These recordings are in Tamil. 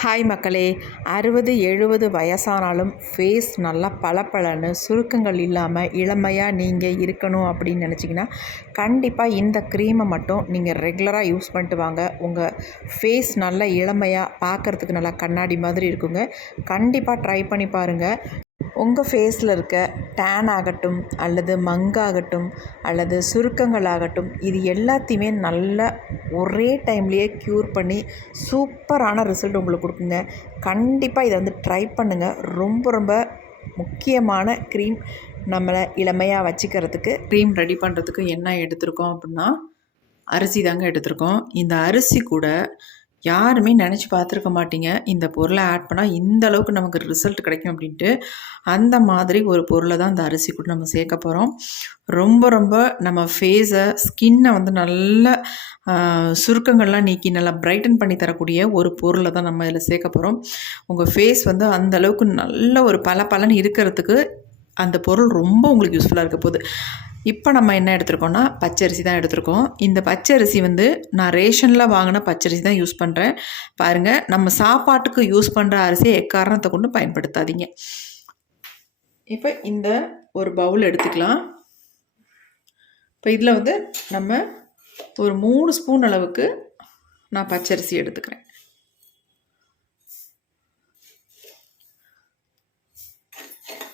ஹாய் மக்களே, 60-70 வயசானாலும் ஃபேஸ் நல்லா பளபளன்னு சுருக்கங்கள் இல்லாமல் இளமையாக நீங்கள் இருக்கணும் அப்படின்னு நினச்சிங்கன்னா கண்டிப்பாக இந்த க்ரீமை மட்டும் நீங்கள் ரெகுலராக யூஸ் பண்ணிட்டு வாங்க. உங்கள் ஃபேஸ் நல்லா இளமையாக பார்க்குறதுக்கு நல்லா கண்ணாடி மாதிரி இருக்குங்க. கண்டிப்பாக ட்ரை பண்ணி பாருங்கள். உங்கள் ஃபேஸில் இருக்க டேன் ஆகட்டும் அல்லது மங்காகட்டும் அல்லது சுருக்கங்கள் ஆகட்டும், இது எல்லாத்தையுமே நல்லா ஒரே டைம்லேயே க்யூர் பண்ணி சூப்பரான ரிசல்ட் உங்களுக்கு கொடுக்குங்க. கண்டிப்பாக இதை ட்ரை பண்ணுங்கள். ரொம்ப ரொம்ப முக்கியமான க்ரீம். நம்மளை இளமையாக வச்சுக்கிறதுக்கு க்ரீம் ரெடி பண்ணுறதுக்கு என்ன எடுத்திருக்கோம் அப்படின்னா, அரிசி தாங்க எடுத்திருக்கோம். இந்த அரிசி கூட யாருமே நினச்சி பார்த்துருக்க மாட்டீங்க, இந்த பொருளை ஆட் பண்ணால் இந்த அளவுக்கு நமக்கு ரிசல்ட் கிடைக்கும் அப்படின்ட்டு. அந்த மாதிரி ஒரு பொருளை தான் இந்த அரிசி கூட நம்ம சேர்க்க போகிறோம். ரொம்ப ரொம்ப நம்ம ஃபேஸை, ஸ்கின்னை நல்ல சுருக்கங்கள்லாம் நீக்கி நல்லா பிரைட்டன் பண்ணி தரக்கூடிய ஒரு பொருளை தான் நம்ம இதில் சேர்க்க போகிறோம். உங்கள் ஃபேஸ் அந்த அளவுக்கு நல்ல ஒரு பளபளன்னு இருக்கிறதுக்கு அந்த பொருள் ரொம்ப உங்களுக்கு யூஸ்ஃபுல்லாக இருக்க போகுது. இப்போ நம்ம என்ன எடுத்துருக்கோம்னா, பச்சரிசி தான் எடுத்துருக்கோம். இந்த பச்சரிசி நான் ரேஷனில் வாங்கின பச்சரிசி தான் யூஸ் பண்ணுறேன். பாருங்கள், நம்ம சாப்பாட்டுக்கு யூஸ் பண்ணுற அரிசியை எக்காரணத்தை கொண்டு பயன்படுத்தாதீங்க. இப்போ இந்த ஒரு பவுல் எடுத்துக்கலாம். இப்போ இதில் நம்ம ஒரு 3 ஸ்பூன் அளவுக்கு நான் பச்சரிசி எடுத்துக்கிறேன்.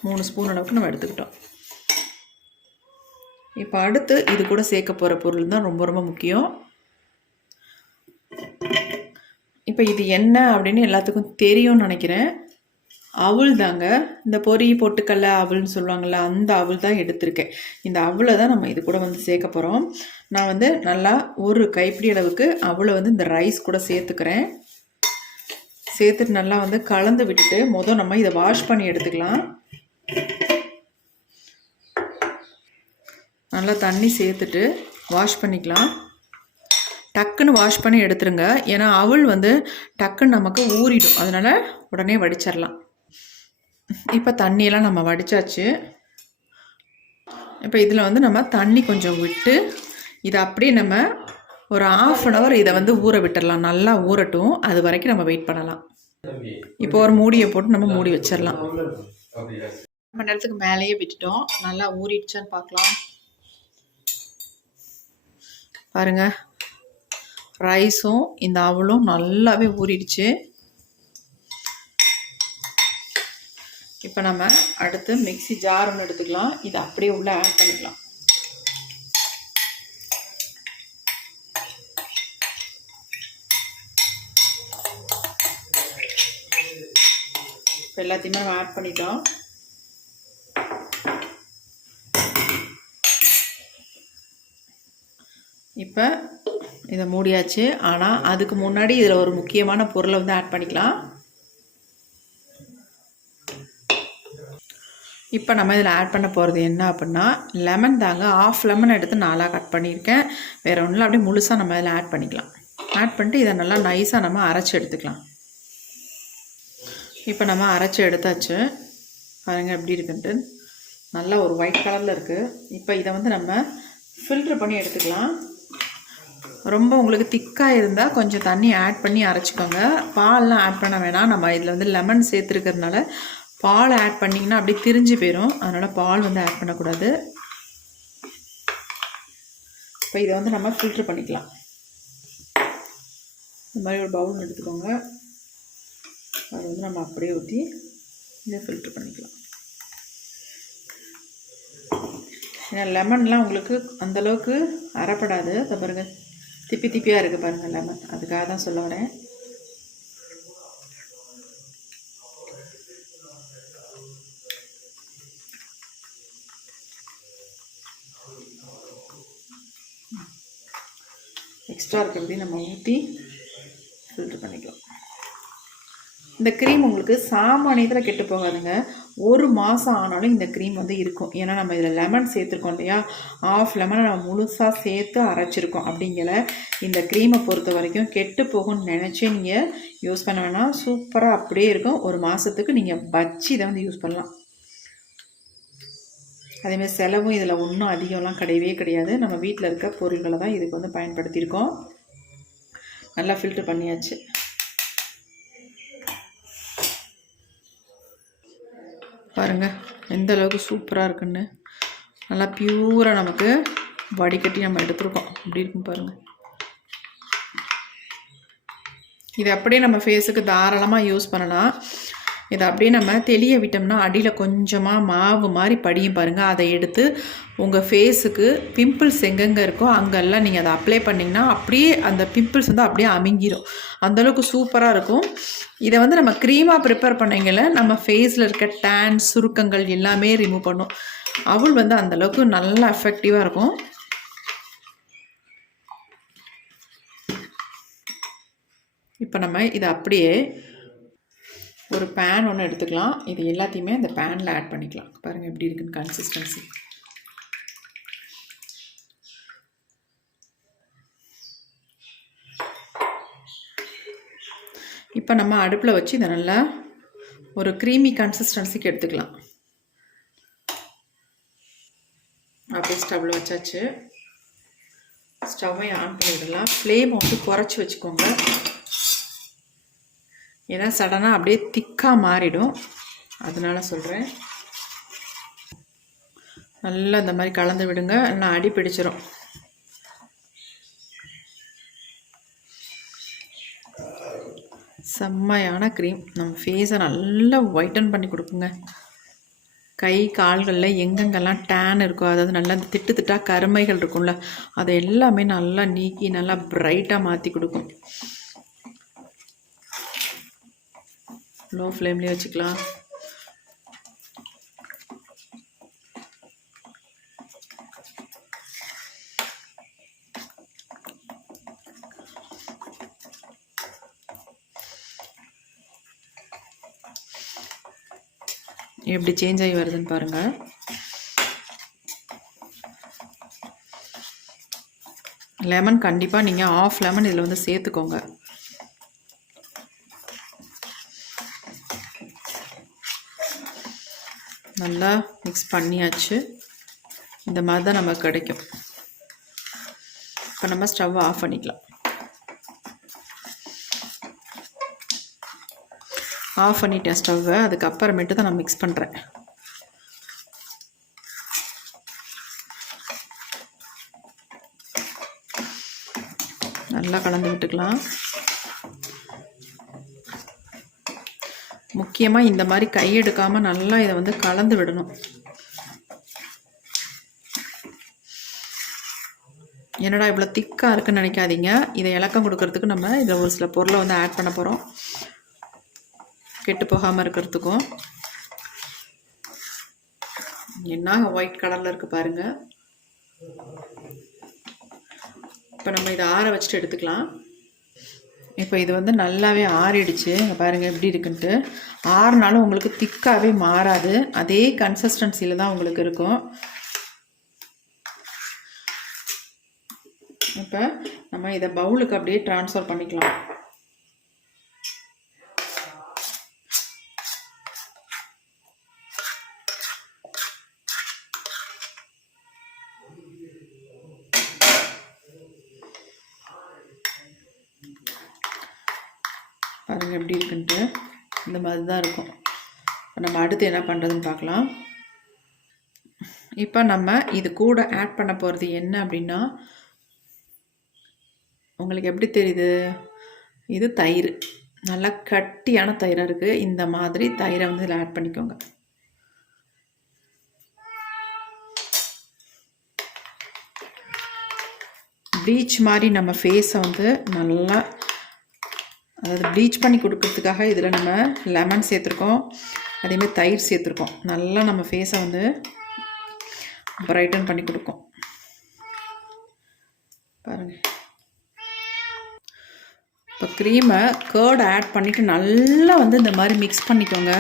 மூணு ஸ்பூன் அளவுக்கு நம்ம எடுத்துக்கிட்டோம். இப்போ அடுத்து இது கூட சேர்க்க போகிற பொருள் தான் ரொம்ப ரொம்ப முக்கியம். இப்போ இது என்ன அப்படின்னு எல்லாத்துக்கும் தெரியும்னு நினைக்கிறேன். அவுள் தாங்க. இந்த பொரி பொட்டுக்கல்ல அவுள்னு சொல்லுவாங்கள்ல, அந்த அவுள் தான் எடுத்திருக்கேன். இந்த அவுளை தான் நம்ம இது கூட சேர்க்க போகிறோம். நான் நல்லா ஒரு கைப்பிடி அளவுக்கு அவுளை இந்த ரைஸ் கூட சேர்த்துக்கிறேன். சேர்த்துட்டு நல்லா கலந்து விட்டுட்டு நம்ம இதை வாஷ் பண்ணி எடுத்துக்கலாம். நல்லா தண்ணி சேர்த்துட்டு வாஷ் பண்ணிக்கலாம். டக்குன்னு வாஷ் பண்ணி எடுத்துருங்க. ஏன்னா அவள் டக்குன்னு நமக்கு ஊறிடும். அதனால் உடனே வடிச்சிடலாம். இப்போ தண்ணியெல்லாம் நம்ம வடித்தாச்சு. இப்போ இதில் நம்ம தண்ணி கொஞ்சம் விட்டு இதை அப்படியே நம்ம ஒரு 1/2 hour இதை ஊற விட்டுடலாம். நல்லா ஊறட்டும். அது வரைக்கும் நம்ம வெயிட் பண்ணலாம். இப்போ ஒரு மூடியை போட்டு நம்ம மூடி வச்சிடலாம். நம்ம நேரத்துக்கு மேலேயே விட்டுட்டோம். நல்லா ஊறிடுச்சான்னு பார்க்கலாம். பாருங்கள், ரைஸும் இந்த அவளும் நல்லாவே ஊறிடுச்சு. இப்போ நம்ம அடுத்து மிக்ஸி ஜார் ஒன்று எடுத்துக்கலாம். இதை அப்படியே உள்ள ஆட் பண்ணிக்கலாம். இப்போ எல்லாத்தையுமே நம்ம ஆட் பண்ணிட்டோம். இப்போ இதை மூடியாச்சு. ஆனால் அதுக்கு முன்னாடி இதில் ஒரு முக்கியமான பொருளை ஆட் பண்ணிக்கலாம். இப்போ நம்ம இதில் ஆட் பண்ண போகிறது என்ன அப்படின்னா, லெமன் தாங்க. 1/2 லெமன் எடுத்து 4ஆக கட் பண்ணியிருக்கேன். வேறு ஒன்றும் இல்லை, அப்படியே முழுசாக நம்ம இதில் ஆட் பண்ணிக்கலாம். ஆட் பண்ணிட்டு இதை நல்லா நைஸாக நம்ம அரைச்சி எடுத்துக்கலாம். இப்போ நம்ம அரைச்சி எடுத்தாச்சு. பாருங்கள் எப்படி இருக்குன்ட்டு. நல்லா ஒரு ஒயிட் கலரில் இருக்குது. இப்போ இதை நம்ம ஃபில்ட்ரு பண்ணி எடுத்துக்கலாம். ரொம்ப உங்களுக்கு திக்காக இருந்தால் கொஞ்சம் தண்ணி ஆட் பண்ணி அரைச்சிக்கோங்க. பால்லாம் ஆட் பண்ண வேணாம். நம்ம இதில் லெமன் சேர்த்துருக்கிறதுனால பால் ஆட் பண்ணிங்கன்னா அப்படியே திரிஞ்சு போயிடும். அதனால் பால் ஆட் பண்ணக்கூடாது. இப்போ இதை நம்ம ஃபில்ட்ரு பண்ணிக்கலாம். இந்த மாதிரி ஒரு பவுல் எடுத்துக்கோங்க. அதை நம்ம அப்படியே ஊற்றி இதை ஃபில்ட்ரு பண்ணிக்கலாம். ஏன்னா லெமன்லாம் உங்களுக்கு அந்தளவுக்கு அரைப்படாது. அதை பாருங்கள், திப்பி திப்பியாக இருக்குது பாருங்கள் லெமன். அதுக்காக தான் சொல்ல வரேன். எக்ஸ்ட்ரா இருக்கிறதையும் நம்ம ஊற்றி ஃபில்ட்ரு பண்ணிக்கலாம். இந்த க்ரீம் உங்களுக்கு சாமானியத்தில் கெட்டு போகாதுங்க. 1 மாதம் ஆனாலும் இந்த க்ரீம் இருக்கும். ஏன்னா நம்ம இதில் லெமன் சேர்த்துருக்கோம் இல்லையா, 1/2 லெமனை நம்ம முழுசாக சேர்த்து அரைச்சிருக்கோம். அப்படிங்கிற இந்த க்ரீமை பொறுத்த வரைக்கும் கெட்டு போகும்னு நினச்சி நீங்கள் யூஸ் பண்ண வேணாம். சூப்பராக அப்படியே இருக்கும். 1 மாதத்துக்கு நீங்கள் வச்சு இதை யூஸ் பண்ணலாம். அதேமாதிரி செலவும் இதில் ஒன்றும் அதிகம்லாம் கிடையவே கிடையாது. நம்ம வீட்டில் இருக்க பொருள்களை தான் இதுக்கு பயன்படுத்தியிருக்கோம். நல்லா ஃபில்ட்ரு பண்ணியாச்சு. பாருங்கள் எந்த அளவுக்கு சூப்பராக இருக்குன்னு. நல்லா பியூராக நமக்கு வடிகட்டி நம்ம எடுத்துருக்கோம். இப்படி இருக்குன்னு பாருங்கள். இது அப்படியே நம்ம ஃபேஸுக்கு தாராளமாக யூஸ் பண்ணலாம். இதை அப்படியே நம்ம தெளிய விட்டோம்னா அடியில் கொஞ்சமாக மாவு மாதிரி படியும் பாருங்கள். அதை எடுத்து உங்கள் ஃபேஸுக்கு பிம்பிள்ஸ் எங்கெங்கே இருக்கோ அங்கெல்லாம் நீங்கள் அதை அப்ளை பண்ணிங்கன்னா அப்படியே அந்த பிம்பிள்ஸ் வந்து அப்படியே அமுங்கிடும். அந்தளவுக்கு சூப்பராக இருக்கும். இதை வந்து நம்ம க்ரீமாக ப்ரிப்பேர் பண்ணிங்கல நம்ம ஃபேஸில் இருக்க டேன் சுருக்கங்கள் எல்லாமே ரிமூவ் பண்ணும். அவள் வந்து அந்தளவுக்கு நல்லா எஃபெக்டிவாக இருக்கும். இப்போ நம்ம இதை அப்படியே ஒரு பேன் ஒன்று எடுத்துக்கலாம். இது எல்லாத்தையுமே அந்த பேனில் ஆட் பண்ணிக்கலாம். பாருங்கள் எப்படி இருக்குன்னு கன்சிஸ்டன்சி. இப்போ நம்ம அடுப்பில் வச்சு இதை நல்லா ஒரு க்ரீமி கன்சிஸ்டன்சிக்கு எடுத்துக்கலாம். அப்படியே ஸ்டவ்வில் வச்சாச்சு. ஸ்டவ்வை ஆன் பண்ணிடலாம். ஃப்ளேம் வந்து குறைச்சி வச்சுக்கோங்க. ஏன்னா சடனாக அப்படியே திக்காக மாறிடும், அதனால சொல்கிறேன். நல்லா இந்த மாதிரி கலந்து விடுங்க, இல்லைனா அடி பிடிச்சிரும். செம்மையான க்ரீம் நம்ம ஃபேஸை நல்லா ஒயிட்டன் பண்ணி கொடுக்குங்க. கை கால்களில் எங்கெங்கெல்லாம் டேன் இருக்கோ, அதாவது நல்லா திட்டு திட்டாக கருமைகள் இருக்கும்ல, அதை எல்லாமே நல்லா நீக்கி நல்லா பிரைட்டாக மாற்றி கொடுக்கும். லோ ஃப்ளேம்லேயே வச்சுக்கலாம். எப்படி சேஞ்ச் ஆகி வருதுன்னு பாருங்கள். லெமன் கண்டிப்பாக நீங்கள் ஆஃப் லெமன் இதில் வந்து சேர்த்துக்கோங்க. நல்லா மிக்ஸ் பண்ணியாச்சு. இந்த மாதிரி தான் நமக்கு கிடைக்கும். இப்போ நம்ம ஸ்டவ் ஆஃப் பண்ணிக்கலாம். ஆஃப் பண்ணிட்டேன் ஸ்டவ்வை. அதுக்கப்புறமேட்டு தான் நான் மிக்ஸ் பண்ணுறேன். நல்லா கலந்து விட்டுக்கலாம். முக்கியமாக இந்த மாதிரி கை எடுக்காமல் நல்லா இதை வந்து கலந்து விடணும். என்னடா இவ்வளோ திக்காக இருக்குன்னு நினைக்காதீங்க. இதை இலக்கம் கொடுக்கறதுக்கு நம்ம இதில் ஒரு சில பொருளை வந்து ஆட் பண்ண போகிறோம், கெட்டு போகாமல் இருக்கிறதுக்கும். என்ன ஒயிட் கலரில் இருக்குது பாருங்கள். இப்போ நம்ம இதை ஆற வச்சுட்டு எடுத்துக்கலாம். இப்போ இது வந்து நல்லாவே ஆறிடுச்சு. இங்கே பாருங்கள் எப்படி இருக்குன்ட்டு. ஆறுனாலும் உங்களுக்கு திக்காகவே மாறாது, அதே கன்சிஸ்டன்சியில் தான் உங்களுக்கு இருக்கும். இப்போ நம்ம இதை பவுலுக்கு அப்படியே ட்ரான்ஸ்ஃபர் பண்ணிக்கலாம். பாருங்கள் எப்படி இருக்குன்ட்டு. இந்த மாதிரி தான் இருக்கும். இப்போ நம்ம அடுத்து என்ன பண்ணுறதுன்னு பார்க்கலாம். இப்போ நம்ம இது கூட ஆட் பண்ண போகிறது என்ன அப்படின்னா, உங்களுக்கு எப்படி தெரியுது, இது தயிர். நல்லா கட்டியான தயிராக இருக்குது. இந்த மாதிரி தயிரை வந்து இதில் ஆட் பண்ணிக்கோங்க. ப்ளீச் மாதிரி நம்ம ஃபேஸை வந்து நல்லா, அதாவது ப்ளீச் பண்ணி கொடுக்கறதுக்காக இதில் நம்ம லெமன் சேர்த்துருக்கோம், அதேமாதிரி தயிர் சேர்த்துருக்கோம். நல்லா நம்ம ஃபேஸை வந்து பிரைட்டன் பண்ணி கொடுக்கும். பாருங்கள். இப்போ க்ரீமை கர்ட் ஆட் பண்ணிவிட்டு நல்லா வந்து இந்த மாதிரி மிக்ஸ் பண்ணிக்கோங்க.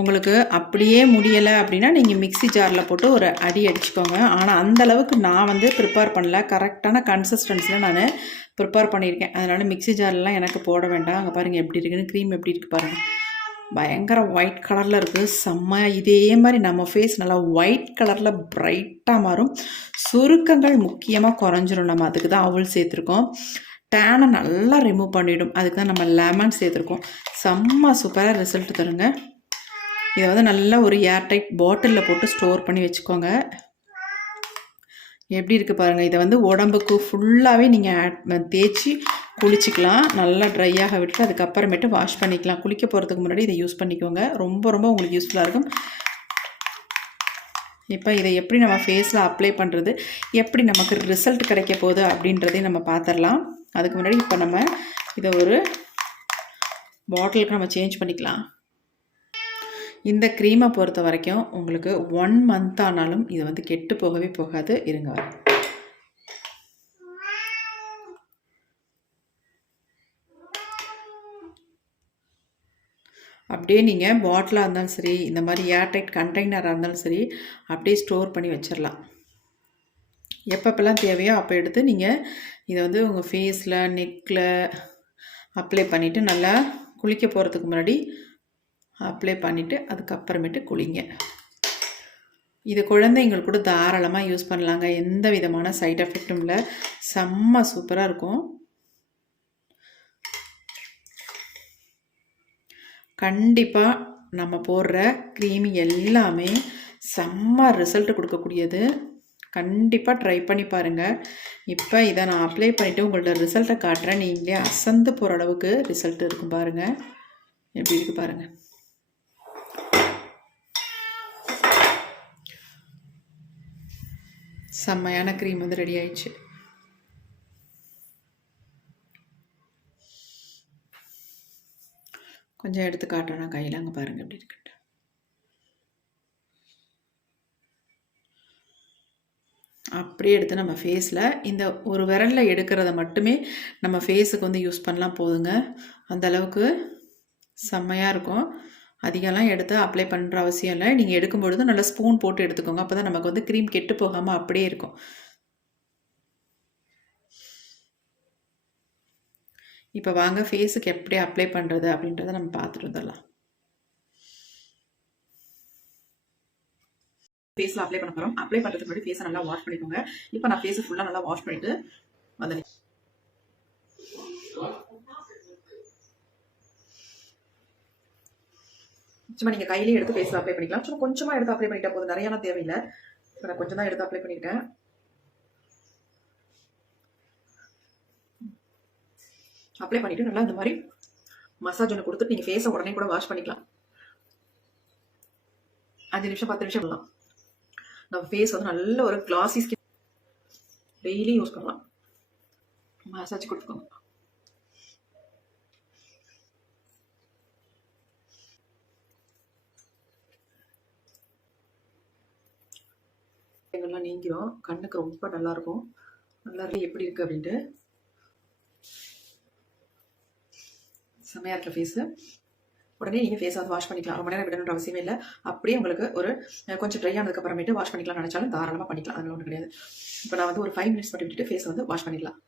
உங்களுக்கு அப்படியே முடியலை அப்படின்னா நீங்கள் மிக்ஸி ஜாரில் போட்டு ஒரு அடி அடிச்சுக்கோங்க. ஆனால் அந்தளவுக்கு நான் வந்து ப்ரிப்பேர் பண்ணல, கரெக்டான கன்சிஸ்டன்சியில் நான் ப்ரிப்பேர் பண்ணியிருக்கேன். அதனால் மிக்ஸி ஜார்லாம் எனக்கு போட வேண்டாம். அங்கே பாருங்கள் எப்படி இருக்குன்னு, க்ரீம் எப்படி இருக்குது பாருங்கள். பயங்கர ஒயிட் கலரில் இருக்குது, செம்மையாக. இதே மாதிரி நம்ம ஃபேஸ் நல்லா ஒயிட் கலரில் ப்ரைட்டாக மாறும். சுருக்கங்கள் முக்கியமாக குறைஞ்சிரும். நம்ம அதுக்கு தான் அவல் சேர்த்துருக்கோம். டேனை நல்லா ரிமூவ் பண்ணிவிடும். அதுக்கு தான் நம்ம லெமன் சேர்த்துருக்கோம். செம்ம சூப்பராக ரிசல்ட் தருங்க. இதை வந்து நல்லா ஒரு ஏர்டைட் பாட்டிலில் போட்டு ஸ்டோர் பண்ணி வச்சுக்கோங்க. எப்படி இருக்குது பாருங்கள். இதை வந்து உடம்புக்கு ஃபுல்லாகவே நீங்கள் தேய்ச்சி குளிச்சிக்கலாம். நல்லா ட்ரையாக விட்டு அதுக்கப்புறமேட்டு வாஷ் பண்ணிக்கலாம். குளிக்க போகிறதுக்கு முன்னாடி இதை யூஸ் பண்ணிக்கோங்க. ரொம்ப ரொம்ப உங்களுக்கு யூஸ்ஃபுல்லாக இருக்கும். இப்போ இதை எப்படி நம்ம ஃபேஸில் அப்ளை பண்ணுறது, எப்படி நமக்கு ரிசல்ட் கிடைக்க போகுது அப்படின்றதையும் நம்ம பார்த்துடலாம். அதுக்கு முன்னாடி இப்போ நம்ம இதை ஒரு பாட்டிலுக்கு நம்ம சேஞ்ச் பண்ணிக்கலாம். இந்த க்ரீமை பொறுத்த வரைக்கும் உங்களுக்கு 1 மந்த் ஆனாலும் இது வந்து கெட்டு போகவே போகாது. இருங்க, அப்படியே நீங்கள் பாட்டிலாக இருந்தாலும் சரி, இந்த மாதிரி ஏர்டைட் கண்டெய்னராக இருந்தாலும் சரி, அப்படியே ஸ்டோர் பண்ணி வச்சிடலாம். எப்பப்பெல்லாம் தேவையோ அப்போ எடுத்து நீங்கள் இதை வந்து உங்கள் ஃபேஸில், நெக்கில் அப்ளை பண்ணிவிட்டு நல்லா குளிக்க போகிறதுக்கு முன்னாடி அப்ளை பண்ணிவிட்டு அதுக்கப்புறமேட்டு குளிங்க. இது குழந்தைங்களுக்கு கூட தாராளமாக யூஸ் பண்ணலாங்க. எந்த விதமான சைட் எஃபெக்டும் இல்லை. செம்ம சூப்பராக இருக்கும். கண்டிப்பாக நம்ம போடுற க்ரீம் எல்லாமே செம்ம ரிசல்ட் கொடுக்கக்கூடியது. கண்டிப்பாக ட்ரை பண்ணி பாருங்கள். இப்போ இதை நான் அப்ளை பண்ணிவிட்டு உங்கள்ட்ட ரிசல்ட்டை காட்டுறேன். நீங்களே அசந்து போகிற அளவுக்கு ரிசல்ட் இருக்கும் பாருங்கள். எப்படி இருக்குது பாருங்கள். செம்மையான க்ரீம் வந்து ரெடி ஆயிடுச்சு. கொஞ்சம் எடுத்து காட்டுறேன் கையில். அங்கே பாருங்கள் எப்படி இருக்குன்ட்டு. அப்படியே எடுத்து நம்ம ஃபேஸில் இந்த ஒரு விரலில் எடுக்கிறத மட்டுமே நம்ம ஃபேஸுக்கு வந்து யூஸ் பண்ணலாம் போதுங்க. அந்த அளவுக்கு செம்மையாக இருக்கும். அதிகம்லாம் எடுத்து அப்ளை பண்ணுற அவசியம் இல்லை. நீங்கள் எடுக்கும்பொழுது நல்லா ஸ்பூன் போட்டு எடுத்துக்கோங்க. அப்போ தான் நமக்கு வந்து க்ரீம் கெட்டு போகாமல் அப்படியே இருக்கும். இப்போ வாங்க ஃபேஸுக்கு எப்படி அப்ளை பண்ணுறது அப்படின்றத நம்ம பார்த்துட்டு வந்துடலாம். ஃபேஸில் அப்ளை பண்ண போகிறோம். அப்ளை பண்ணுறதுக்கு முன்னாடி ஃபேஸை நல்லா வாஷ் பண்ணிக்கோங்க. இப்போ நான் ஃபேஸை ஃபுல்லாக நல்லா வாஷ் பண்ணிவிட்டு வந்து சும்மா நீங்கள் கையிலே எடுத்து ஃபேஸில் அப்ளை பண்ணிக்கலாம். சும்மா கொஞ்சமாக எடுத்து அப்ளை பண்ணிட்டா போதும். நிறையாலாம் தேவையில்லை. இப்போ நான் கொஞ்சம் தான் எடுத்து அப்ளை பண்ணியிருக்கேன். அப்ளை பண்ணிவிட்டு நல்லா இந்த மாதிரி மசாஜ் ஒன்று கொடுத்துட்டு நீங்கள் ஃபேஸை உடனே கூட வாஷ் பண்ணிக்கலாம். 5 நிமிஷம் 10 நிமிஷம் பண்ணலாம். நம்ம ஃபேஸ் வந்து நல்ல ஒரு கிளாசி ஸ்கின். டெய்லி யூஸ் பண்ணலாம். மசாஜ் கொடுத்துக்கோங்க. எங்கெல்லாம் நீங்கிரும். கண்ணுக்கு ரொம்ப நல்லாயிருக்கும். நல்லா எப்படி இருக்குது அப்படின்ட்டு செம்மையாக இருக்கிற ஃபேஸு. உடனே நீங்கள் ஃபேஸை வந்து வாஷ் பண்ணிக்கலாம். ரொம்ப நேரம் விடணுன்ற அவசியமே இல்லை. அப்படியே உங்களுக்கு ஒரு கொஞ்சம் ட்ரை ஆனதுக்கு அப்புறமேட்டு வாஷ் பண்ணிக்கலாம் நினச்சாலும் தாராளமாக பண்ணிக்கலாம். அதனால ஒன்றும் கிடையாது. இப்போ நான் வந்து ஒரு 5 மினிட்ஸ் மட்டும் விட்டுட்டு ஃபேஸை வந்து வாஷ் பண்ணிடலாம்.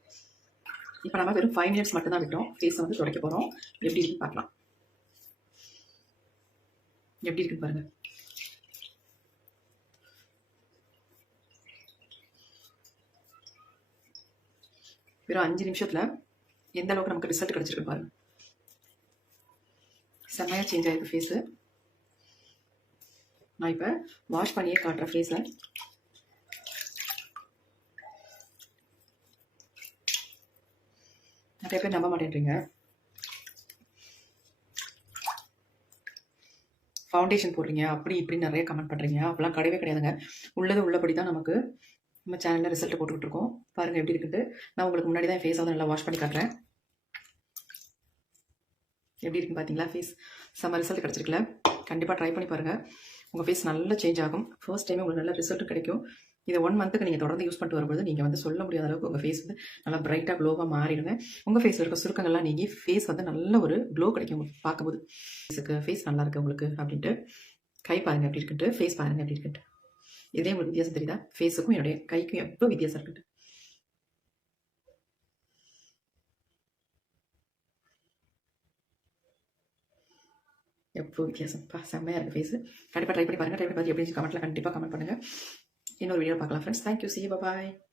இப்போ நம்ம வெறும் 5 மினிட்ஸ் மட்டும் தான் விட்டோம். ஃபேஸை வந்து துடைக்க போகிறோம். எப்படி இருக்குன்னு பார்க்கலாம். எப்படி இருக்குன்னு பாருங்கள். வெறும் 5 நிமிஷத்தில் எந்த அளவுக்கு நமக்கு ரிசல்ட் கிடச்சிருக்கு பாருங்கள். செம்மையாக சேஞ்ச் ஆகிருக்கு ஃபேஸு. நான் இப்போ வாஷ் பண்ணியே காட்டுறேன் ஃபேஸை. நிறைய பேர் நம்ப மாட்டேன்றீங்க. ஃபவுண்டேஷன் போடுறீங்க அப்படி இப்படி நிறைய கமெண்ட் பண்ணுறீங்க. அப்போலாம் கிடையவே கிடையாதுங்க. உள்ளது உள்ளபடி தான் நமக்கு நம்ம சேனலில் ரிசல்ட் போட்டுக்கிட்டு இருக்கோம். பாருங்கள் எப்படி இருக்குது. நான் உங்களுக்கு முன்னாடி தான் ஃபேஸை வந்து நல்லா வாஷ் பண்ணி காட்டுறேன். எப்படி இருக்குன்னு பார்த்தீங்களா? ஃபேஸ் செம்ம ரிசல்ட் கிடச்சிருக்குல்ல. கண்டிப்பாக ட்ரை பண்ணி பாருங்கள். உங்கள் ஃபேஸ் நல்லா சேஞ்ச் ஆகும். ஃபர்ஸ்ட் டைமே உங்களுக்கு நல்ல ரிசல்ட் கிடைக்கும். இதை 1 மந்த்துக்கு நீங்கள் தொடர்ந்து யூஸ் பண்ணிட்டு வரும்போது நீங்கள் வந்து சொல்ல முடியாத அளவுக்கு உங்கள் ஃபேஸ் வந்து நல்லா பிரைட்டாக க்ளோவாக மாறிடுங்க. உங்கள் ஃபேஸில் இருக்க சுருக்கங்கள்லாம் நீங்கி ஃபேஸ் வந்து நல்ல ஒரு க்ளோ கிடைக்கும் உங்களுக்கு பார்க்கும்போது. ஃபேஸ் நல்லா இருக்குது உங்களுக்கு அப்படின்ட்டு கை பாருங்கள் எப்படி இருக்குன்ட்டு, ஃபேஸ் பாருங்கள் எப்படி இருக்குன்ட்டு. இதே உங்களுக்கு வித்தியாசம் தெரியுதா? ஃபேஸுக்கும் என்னுடைய கைக்கும் எப்போ வித்தியாசம் இருக்குன்ட்டு. எப்போ வித்தியாசம் செம்மையாக இருக்குது ஃபேஸு. கண்டிப்பாக ட்ரை பண்ணி பாருங்கள். ட்ரை பண்ணி பார்த்து எப்படி கமெண்ட்டில் கண்டிப்பாக கமெண்ட் பண்ணுங்கள். இன்னொரு வீடியோ பார்க்கலாம் friends. Thank you. See you. Bye bye.